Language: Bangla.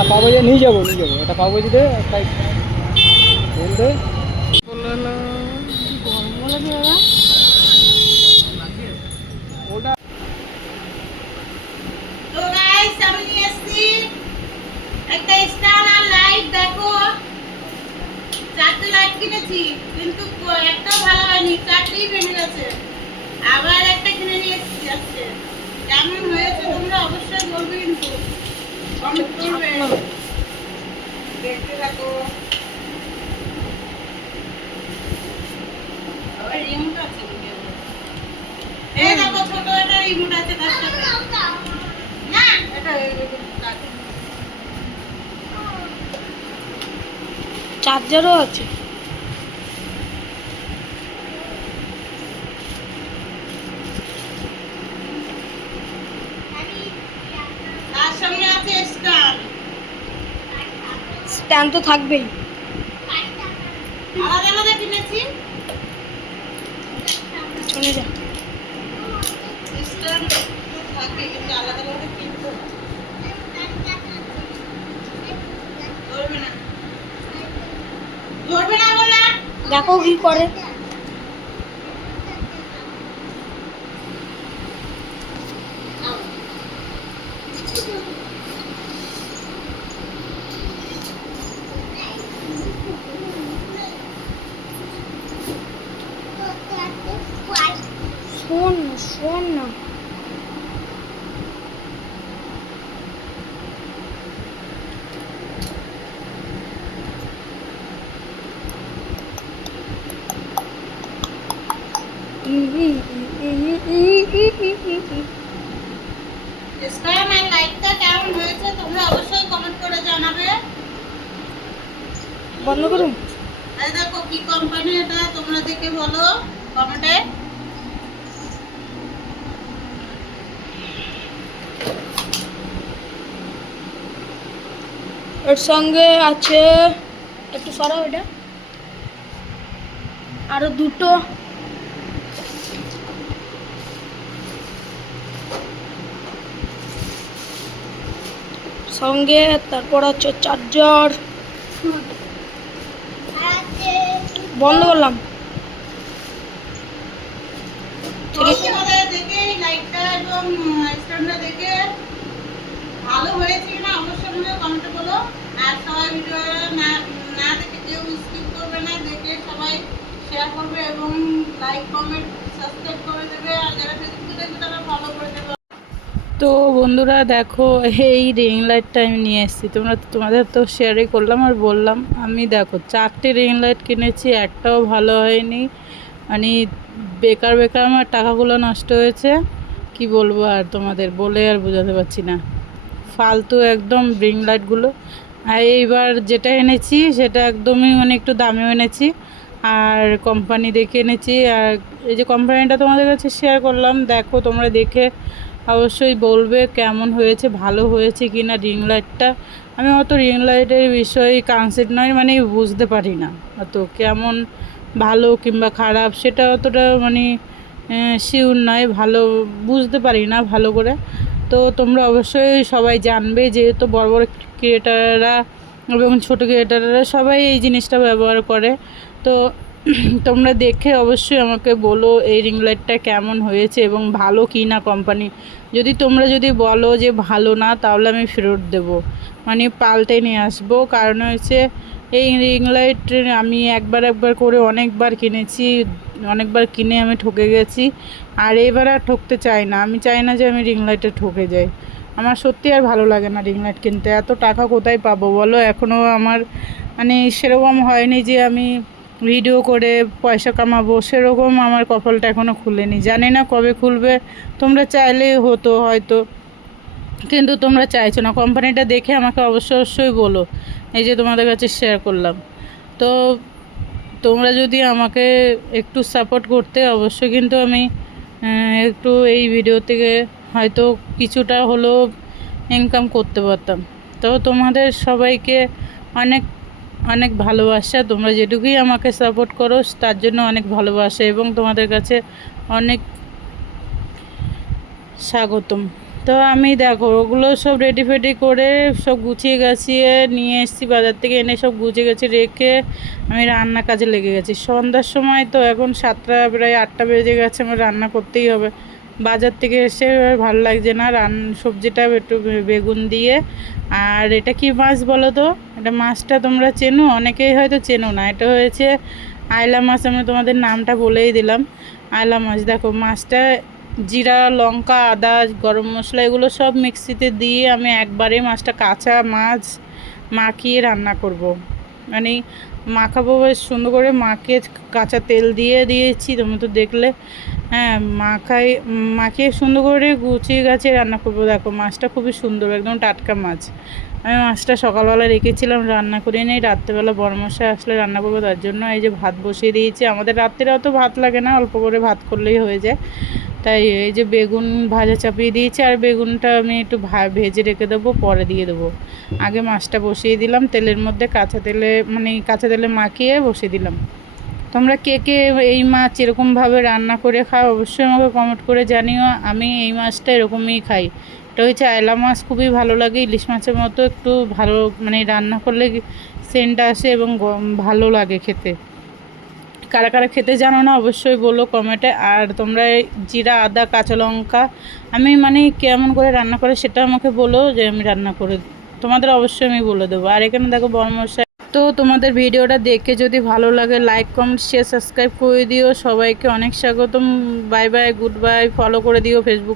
একটা পাবো যে নিয়ে যাব নিয়ে যাব। একটা পাবো যে দে একটা তেল তো গাইস আমি একটা স্টার আর লাইট দেখো। চারটে লাইট কিনেছি, কিন্তু একটাও ভালো হয়নি, চারটেই ভেঙে গেছে আবার একটা কিনে নিয়ে এসেছি আজকে কেমন হয়েছে তোমরা অবশ্যই বলবে কিন্তু কমেন্ট করবে আছে একটা আছে। চার্জারও আছে তার সঙ্গে আছে স্টার স্ট্যান্ড তো থাকবেই আলাদা আলাদা কিনেছি চলে যা স্টার থাকে কিন্তু আলাদা আলাদা কিনতে হয়। ধরবে তো থাকবেই দেখো কি করে শোন না শোন না আর কেমন হয়েছে তোমরা অবশ্যই কমেন্ট করে জানাবে। বন্ধ করুন। এই দেখো কি কোম্পানি এটা তোমরা দেখে বলো কমেন্টে এর সঙ্গে আছে, একটু সরাও এটা। আরও দুটো। সঙ্গে, তারপর আছে চার্জার। বন্ধ করলাম। লাইটটা দেখে ভালো হয়েছে কিনা অবশ্যই তোমরা কমেন্টে বলো আর সবাই ভিডিও না দেখে কেউ স্কিপ করবে না, দেখে সবাই শেয়ার করবে এবং লাইক কমেন্ট সাবস্ক্রাইব করে দেবে। আর যারা ফেসবুকে দেখবে তারা ফলো করে দেবে। তো বন্ধুরা দেখো, এই রিং লাইটটা আমি নিয়ে এসেছি। তোমরা তোমাদের তো শেয়ারই করলাম আর বললাম। আমি দেখো, চারটে রিং লাইট কিনেছি, একটাও ভালো হয়নি। মানে বেকার বেকার আমার টাকাগুলো নষ্ট হয়েছে। কি বলব আর তোমাদের, বলে আর বোঝাতে পারছি না। ফালতু একদম রিং লাইটগুলো আর এইবার যেটা এনেছি, সেটা একদমই মানে একটু দামেও এনেছি। আর কোম্পানি দেখে এনেছি। আর এই যে কোম্পানিটা তোমাদের কাছে শেয়ার করলাম, দেখো তোমরা দেখে অবশ্যই বলবে কেমন হয়েছে, ভালো হয়েছে কি না রিং লাইটটা আমি অত রিং লাইটের বিষয়ে কনসেপ্ট নয় মানে বুঝতে পারি না। অত কেমন ভালো কিংবা খারাপ, সেটা অতটা মানে শিউর নয়। ভালো, বুঝতে পারি না ভালো করে। তো তোমরা অবশ্যই সবাই জানবে যেহেতু বড় বড় ক্রিয়েটাররা এবং ছোটো ক্রিয়েটাররা সবাই এই জিনিসটা ব্যবহার করে। তো তোমরা দেখে অবশ্যই আমাকে বলো এই রিং লাইটটা কেমন হয়েছে এবং ভালো কি না কোম্পানি যদি তোমরা যদি বলো যে ভালো না, তাহলে আমি ফেরত দেব। মানে পাল্টে নিয়ে আসব। কারণ হচ্ছে এই রিং লাইট আমি একবার একবার করে অনেকবার কিনেছি। অনেকবার কিনে আমি ঠকে গেছি, আর এবার আর ঠকতে চাই না। আমি চাই না যে আমি রিং লাইটে ঠকে যাই। আমার সত্যি আর ভালো লাগে না রিং লাইট কিনতে। এত টাকা কোথায় পাবো বলো? এখনও আমার মানে সেরকম হয়নি যে আমি ভিডিও করে পয়সা কামাবো। সেরকম আমার কপালটা এখনও খুলেনি। জানি না কবে খুলবে। তোমরা চাইলেই হতো হয়তো। কিন্তু তোমরা চাইছো না। কোম্পানিটা দেখে আমাকে অবশ্যই অবশ্যই বলো। এই যে তোমাদের কাছে শেয়ার করলাম। তো তোমরা যদি আমাকে একটু সাপোর্ট করতে, অবশ্যই কিন্তু আমি একটু এই ভিডিও থেকে হয়তো কিছুটা হলেও ইনকাম করতে পারতাম। তো তোমাদের সবাইকে অনেক অনেক ভালোবাসা। তোমরা যেটুকুই আমাকে সাপোর্ট করো, তার জন্য অনেক ভালোবাসা এবং তোমাদের কাছে অনেক স্বাগতম। তো আমি দেখো, ওগুলো সব রেডি ফেডি করে সব গুছিয়ে গাছিয়ে নিয়ে এসেছি বাজার থেকে, এনে সব গুছিয়ে গেছি রেখে আমি রান্না কাজে লেগে গেছি। সন্ধ্যার সময় তো এখন সাতটা, প্রায় আটটা বেজে গেছে, আমার রান্না করতেই হবে। বাজার থেকে এসে ভালো লাগছে না, রান, সবজিটা একটু বেগুন দিয়ে। আর এটা কি মাছ বলো তো? এটা মাছটা তোমরা চেনো? অনেকেই হয়তো চেনো না। এটা হয়েছে আয়লা মাছ, আমি তোমাদের নামটা বলেই দিলাম। আয়লা মাছ, দেখো মাছটা জিরা, লঙ্কা, আদা, গরম মশলা, এগুলো সব মিক্সিতে দিয়ে আমি একবারে মাছটা কাঁচা মাছ মাখিয়ে রান্না করব। মানে মাখাবো বেশ সুন্দর করে মাখিয়ে কাঁচা তেল দিয়ে দিয়েছি, তুমি তো দেখলে। হ্যাঁ মাখাই, মাখিয়ে সুন্দর করে গুছিয়ে গাছিয়ে রান্না করব। দেখো, মাছটা খুবই সুন্দর, একদম টাটকা মাছ। আমি মাছটা সকালবেলা রেখেছিলাম, রান্না করে নিই রাত্রেবেলা বড় মশাই আসলে রান্না করব, তার জন্য এই যে ভাত বসিয়ে দিয়েছি। আমাদের রাত্রে অত ভাত লাগে না, অল্প করে ভাত করলেই হয়ে যায়। তাই এই যে বেগুন ভাজা চাপিয়ে দিয়েছি, আর বেগুনটা আমি একটু ভেজে রেখে দেবো, পরে দিয়ে দেবো। আগে মাছটা বসিয়ে দিলাম, তেলের মধ্যে কাঁচা তেলে মানে কাঁচা তেলে মাখিয়ে বসিয়ে দিলাম। তোমরা কে কে এই মাছ এরকমভাবে রান্না করে খাও, অবশ্যই আমাকে কমেন্ট করে জানিও। আমি এই মাছটা এরকমই খাই। এটা হচ্ছে আয়লা মাছ, খুবই ভালো লাগে। ইলিশ মাছের মতো একটু ভালো মানে রান্না করলে সেন্ট আসে এবং ভালো লাগে খেতে। কারা কারা খেতে জানো না, অবশ্যই বলো কমেন্টে আর তোমরা জিরা, আদা, কাঁচা লঙ্কা, আমি মানে কেমন করে রান্না করে সেটা আমাকে বলো যে আমি রান্না করে তোমাদের অবশ্যই আমি বলে দেবো। আর এখানে দেখো বর্মশাই। তো তোমাদের ভিডিওটা দেখে যদি ভালো লাগে লাইক কমেন্ট শেয়ার সাবস্ক্রাইব করে দিও। সবাইকে অনেক স্বাগতম। Bye bye good bye follow করে দিও ফেসবুক